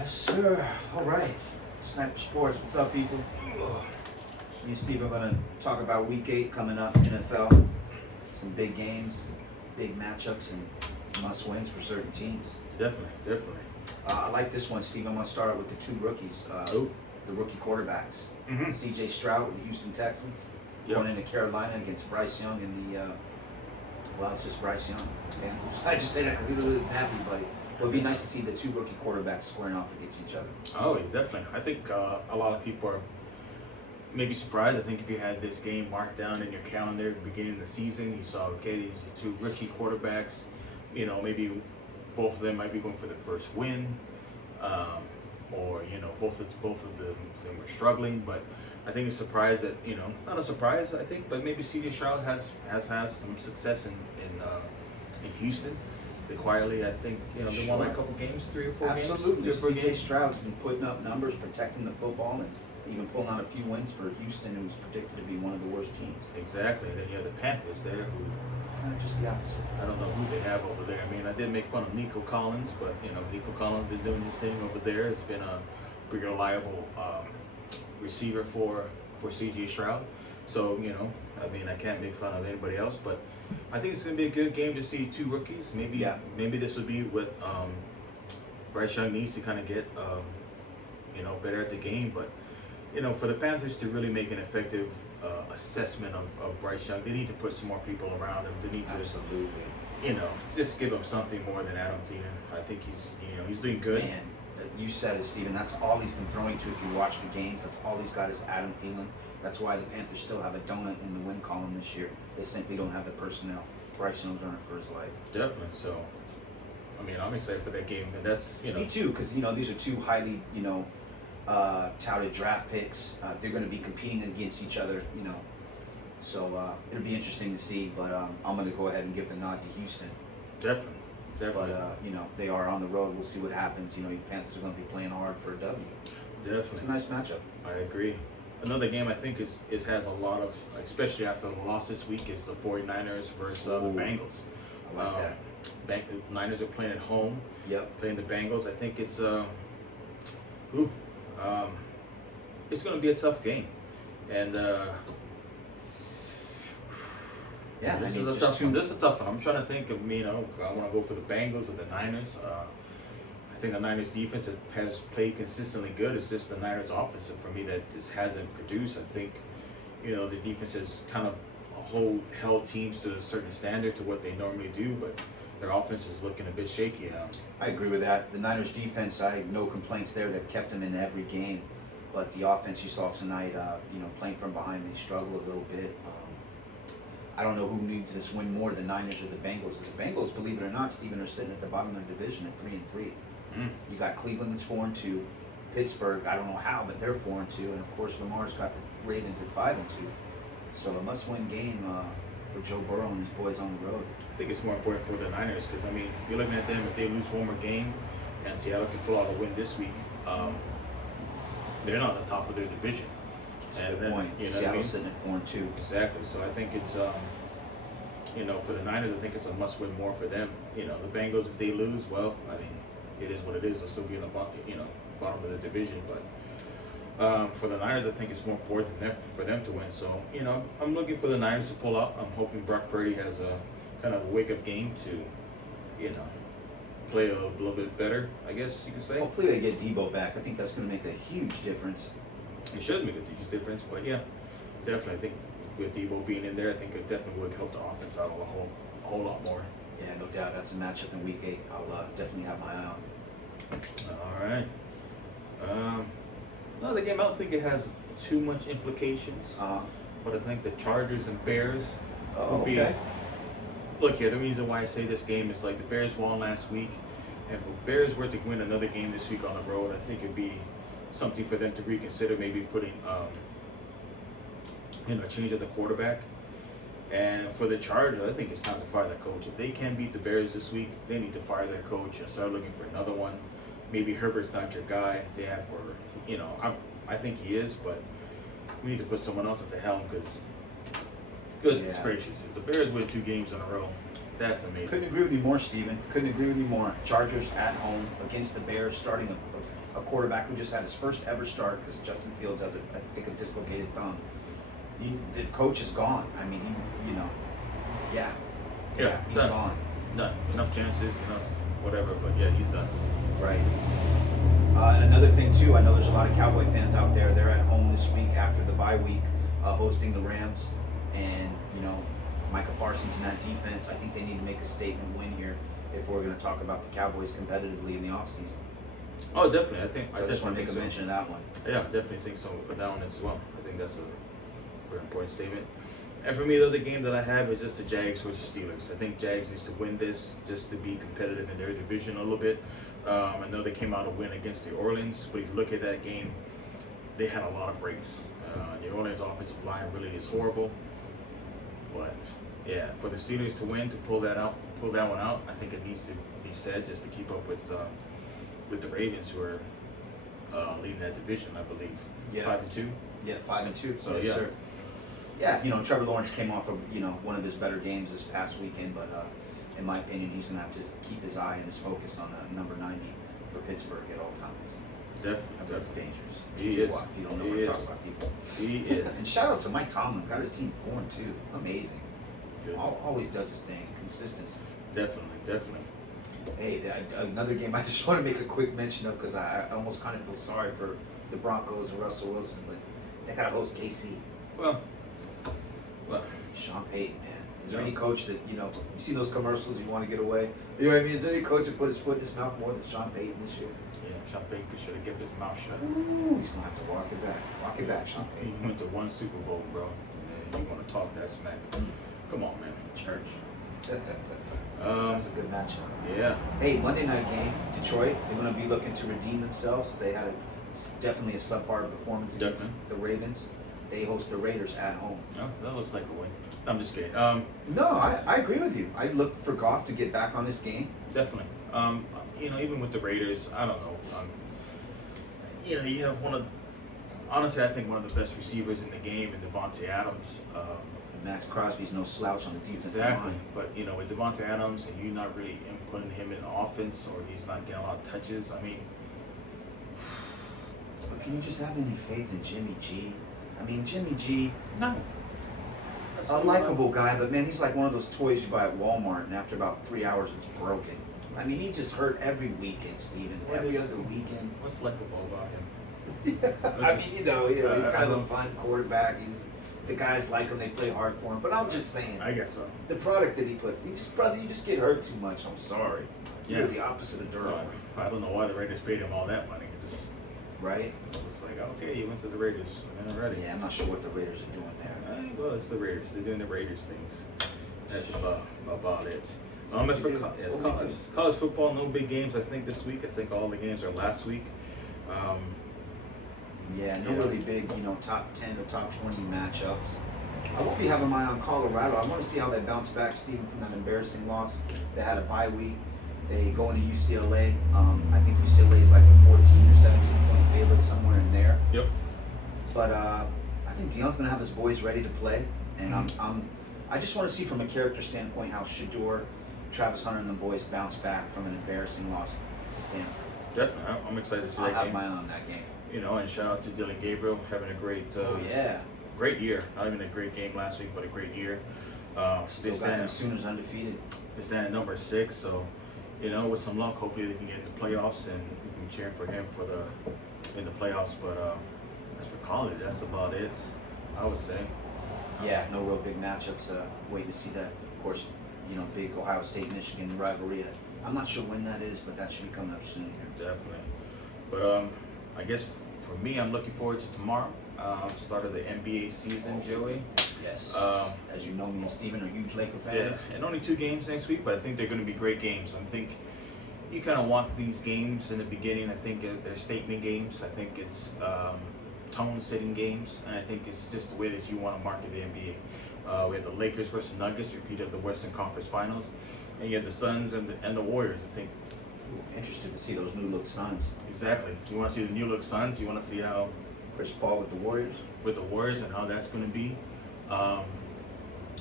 Yes, sir. All right. Sniper Sports, what's up, people? Me and Steve are going to talk about Week 8 coming up, NFL. Some big games, big matchups, and must-wins for certain teams. Definitely. I like this one, Steve. I'm going to start out with the two rookies, the rookie quarterbacks. Mm-hmm. C.J. Stroud with the Houston Texans, Yep. going into Carolina against Bryce Young in the, it's just Bryce Young. Okay? I just say that because it was happy, buddy. Well, it'd be nice to see the two rookie quarterbacks squaring off against each other. Oh, yeah, definitely. I think a lot of people are maybe surprised. I think if you had this game marked down in your calendar at the beginning of the season, you saw, okay, these are two rookie quarterbacks. You know, maybe both of them might be going for the first win, or both of them were struggling. But I think it's a surprise that not a surprise, I think, but maybe C.J. Stroud has had some success in Houston. Quietly, I think they won like a couple games, 3 or 4 games. Absolutely. C.J. Stroud's been putting up numbers, protecting the football, and even pulling out a few wins for Houston, who's predicted to be one of the worst teams. Exactly. And then you have the Panthers there, who Just the opposite. I don't know who they have over there. I mean, I did make fun of Nico Collins, but Nico Collins been doing his thing over there. It's been a pretty reliable receiver for C.J. Stroud. So I mean, I can't make fun of anybody else, but I think it's going to be a good game to see two rookies. Maybe this will be what Bryce Young needs to kind of get better at the game. But for the Panthers to really make an effective assessment of Bryce Young, they need to put some more people around him. They need to just give him something more than Adam Thielen. I think he's doing good. Man, you said it, Steven. That's all he's been throwing to. If you watch the games, that's all he's got is Adam Thielen. That's why the Panthers still have a donut in the win column this year. They simply don't have the personnel. Bryce Young's running for his life. Definitely. So, I mean, I'm excited for that game, and that's Me too, because these are two highly touted draft picks. They're going to be competing against each other. So it'll be interesting to see. But I'm going to go ahead and give the nod to Houston. Definitely. But they are on the road. We'll see what happens. The Panthers are going to be playing hard for a W. Definitely. It's a nice matchup. I agree. Another game I think it has a lot of, especially after the loss this week, is the 49ers versus the Bengals. I like that. Niners are playing at home. Yep. Playing the Bengals. I think it's it's going to be a tough game, and this is a tough one. This is a tough one. I'm trying to think of I want to go for the Bengals or the Niners. I think the Niners defense has played consistently good. It's just the Niners offense for me that just hasn't produced. I think, the defense has kind of held teams to a certain standard to what they normally do, but their offense is looking a bit shaky now. I agree with that. The Niners defense, I have no complaints there. They've kept them in every game. But the offense you saw tonight, playing from behind, they struggle a little bit. I don't know who needs this win more, the Niners or the Bengals. The Bengals, believe it or not, Steven, are sitting at the bottom of the division at 3-3. You got Cleveland that's 4-2, Pittsburgh, I don't know how, but they're 4-2, and of course Lamar's got the Ravens at 5-2. So a must-win game for Joe Burrow and his boys on the road. I think it's more important for the Niners because you're looking at them. If they lose one more game, and Seattle can pull out a win this week, they're not at the top of their division. That's a good point. Seattle's sitting at 4-2. Exactly. So I think it's for the Niners, I think it's a must-win more for them. The Bengals, if they lose, well, it is what it is. They'll still be in the bottom of the division. But for the Niners, I think it's more important for them to win. So I'm looking for the Niners to pull out. I'm hoping Brock Purdy has a kind of a wake-up game to play a little bit better, I guess you could say. Hopefully they get Debo back. I think that's going to make a huge difference. It should make a huge difference. But yeah, definitely. I think with Debo being in there, I think it definitely would help the offense out a whole lot more. Yeah, no doubt. That's a matchup in Week 8. I'll definitely have my eye on. All right. Another game, I don't think it has too much implications. But I think the Chargers and Bears would be. Okay. Look here, the reason why I say this game is like the Bears won last week, and if the Bears were to win another game this week on the road, I think it'd be something for them to reconsider, maybe putting change of the quarterback. And for the Chargers, I think it's time to fire their coach. If they can beat the Bears this week, they need to fire their coach and start looking for another one. Maybe Herbert's not your guy. They have, I think he is, but we need to put someone else at the helm because, goodness gracious, if the Bears win 2 games in a row, that's amazing. Couldn't agree with you more, Steven. Couldn't agree with you more. Chargers at home against the Bears, starting a quarterback who just had his first ever start because Justin Fields has, I think, a dislocated thumb. The coach is gone. I mean, yeah, he's done. gone. Done. Enough chances, enough whatever, but yeah, he's done. Right. Another thing too, I know there's a lot of Cowboy fans out there. They're at home this week after the bye week, hosting the Rams, and Micah Parsons and that defense. I think they need to make a statement win here if we're going to talk about the Cowboys competitively in the offseason. Oh, definitely. I just want to make a mention of that one. Yeah, I definitely think so. But that one as well. I think that's a very important statement. And for me, the other game that I have is just the Jags versus Steelers. I think Jags needs to win this just to be competitive in their division a little bit. I know they came out a win against New Orleans, but if you look at that game, they had a lot of breaks. New Orleans' offensive line really is horrible. But yeah, for the Steelers to win, to pull that one out, I think it needs to be said just to keep up with the Ravens, who are leading that division, I believe. Yeah. 5-2. Yeah, 5-2. So yes, yeah. sir. Yeah, Trevor Lawrence came off of one of his better games this past weekend, but in my opinion, he's gonna have to keep his eye and his focus on number 90 for Pittsburgh at all times. Definitely. That's dangerous. He is. If you don't know He what to is. talk about people. He is. And shout out to Mike Tomlin, got his team 4-2. Amazing. Good. Always does his thing. Consistency. Definitely. Hey, another game I just want to make a quick mention of because I almost kind of feel sorry for the Broncos and Russell Wilson, but they got to host KC. Well, Sean Payton, man. Is there any coach that, you see those commercials, you want to get away? You know what I mean? Is there any coach that put his foot in his mouth more than Sean Payton this year? yeah, Sean Payton should have kept his mouth shut. Ooh, he's going to have to walk it back. Walk it back, Sean He Payton. went to one Super Bowl, bro, and you want to talk that smack. Come on, man. Church. That's a good matchup. Yeah. Hey, Monday night game, Detroit. They're going to be looking to redeem themselves. They had definitely a subpar performance against the Ravens. They host the Raiders at home. Oh, that looks like a win. I'm just kidding. No, I agree with you. I look for Goff to get back on this game. Definitely. Even with the Raiders, I don't know. You have honestly, I think one of the best receivers in the game in Devontae Adams. And Max Crosby's no slouch on the defensive Exactly. line. But, with Devontae Adams and you not really inputting him in offense, or he's not getting a lot of touches, I mean. But can you just have any faith in Jimmy G? I mean, Jimmy G, No. a likable guy, but man, he's like one of those toys you buy at Walmart, and after about 3 hours, it's broken. I mean, he just hurt every weekend, Steven. Every other weekend. What's likable about him? I mean, he's kind of a fun quarterback. The guys like him, they play hard for him. But I'm just saying, I guess so. the product that he puts, you just get hurt too much. I'm sorry. You're Yeah. the opposite of Durham, I don't know why the Raiders paid him all that money. right? It's like, okay, you went to the Raiders already. Yeah, I'm not sure what the Raiders are doing there. Well, it's the Raiders. They're doing the Raiders things. That's about it. As for college football, no big games, I think, this week. I think all the games are last week. Yeah, no really big, top 10 or top 20 matchups. I won't be having my eye on Colorado. I want to see how they bounce back, Steven, from that embarrassing loss. They had a bye week. They go into UCLA. I think UCLA is like a 14 or 17 point favorite, somewhere in there. Yep. But I think Deion's going to have his boys ready to play. And I just want to see from a character standpoint how Shador, Travis Hunter, and the boys bounce back from an embarrassing loss to Stanford. Definitely. I'm excited to see I'll that have game. my eye on that game. And shout out to Dylan Gabriel having a great great year. Not even a great game last week, but a great year. Still got them Sooners undefeated. They stand at number 6, so with some luck, hopefully they can get into the playoffs, and we can cheer for him in the playoffs. But as for college, that's about it, I would say. Yeah, no real big matchups. Waiting to see that, of course. Big Ohio State-Michigan rivalry. I'm not sure when that is, but that should be coming up soon here. Definitely. But I guess for me, I'm looking forward to tomorrow. Start of the NBA season, Joey. Yes. As you know, me and Steven are huge Laker Yeah, fans. and only 2 games next week, but I think they're going to be great games. I think you kind of want these games in the beginning. I think they're statement games. I think it's tone-setting games, and I think it's just the way that you want to market the NBA. We have the Lakers versus Nuggets, repeat of the Western Conference Finals, and you have the Suns and the Warriors. I think. Interested to see those new look Suns. Exactly. You want to see the new look Suns. You want to see how Chris Paul with the Warriors. And how that's going to be.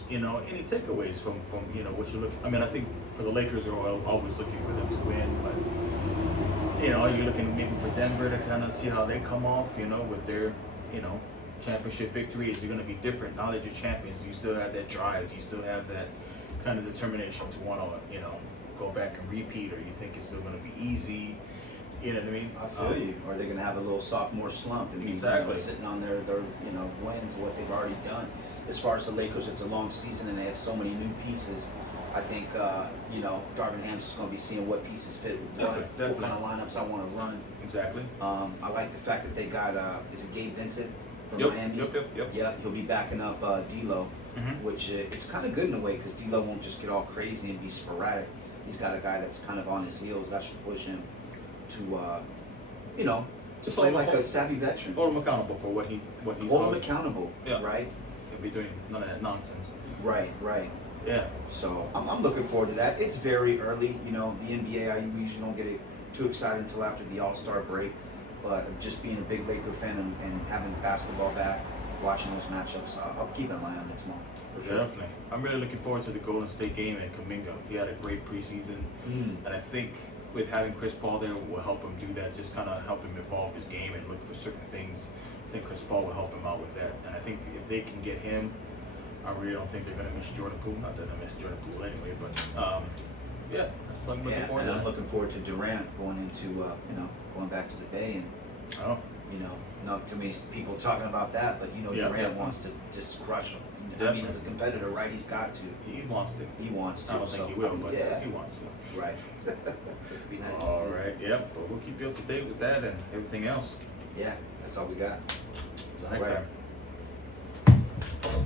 Any takeaways from what you're looking. I mean, I think for the Lakers, are always looking for them to win, but You know, you're looking maybe for Denver to kind of see how they come off, you know, with their, you know, championship victory. Is it going to be different now that you're champions? Do you still have that drive? Do you still have that kind of determination to want to, you know, go back and repeat? Or you think it's still going to be easy? You know what I mean? I feel you. Or they're gonna have a little sophomore slump. I mean, Exactly. you know, sitting on their you know wins, what they've already done. As far as the Lakers, it's a long season and they have so many new pieces. I think you know Darvin Ham's just gonna be seeing what pieces fit with what kind of lineups I want to run. Exactly. I like the fact that they got is it Gabe Vincent from Yep. Miami? Yep. Yeah, he'll be backing up D'Lo, Mhm. which it's kind of good in a way because D'Lo won't just get all crazy and be sporadic. He's got a guy that's kind of on his heels that should push him to you know to Just play hold- like a savvy veteran. Hold him accountable for what he's Hold him accountable. Yeah. Right. He'll be doing none of that nonsense. Right. Yeah. So I'm looking forward to that. It's very early, you know. The NBA, I usually don't get too excited until after the All-Star break. But just being a big Laker fan and having basketball back, watching those matchups, I'll keep an eye on it tomorrow. For sure. Definitely. I'm really looking forward to the Golden State game and Kuminga. He had a great preseason, and I think with having Chris Paul there will help him do that. Just kind of help him evolve his game and look for certain things. I think Chris Paul will help him out with that. And I think if they can get him, I really don't think they're gonna miss Jordan Poole. Not that I miss Jordan Poole anyway, but yeah, that's what I'm looking Yeah, forward and to. I'm looking forward to Durant going into you know going back to the Bay and Oh, you know not too many people talking about that, but you know Yeah, Durant definitely. wants to just crush him. I Definitely. mean, as a competitor, right? He's got to. he wants to. He wants to. I don't so, think he will, I mean, but yeah, he wants to. right. It'd be nice to All see. right, yep. But we'll keep you up to date with that and everything else. Yeah, that's all we got. Till next Right. time.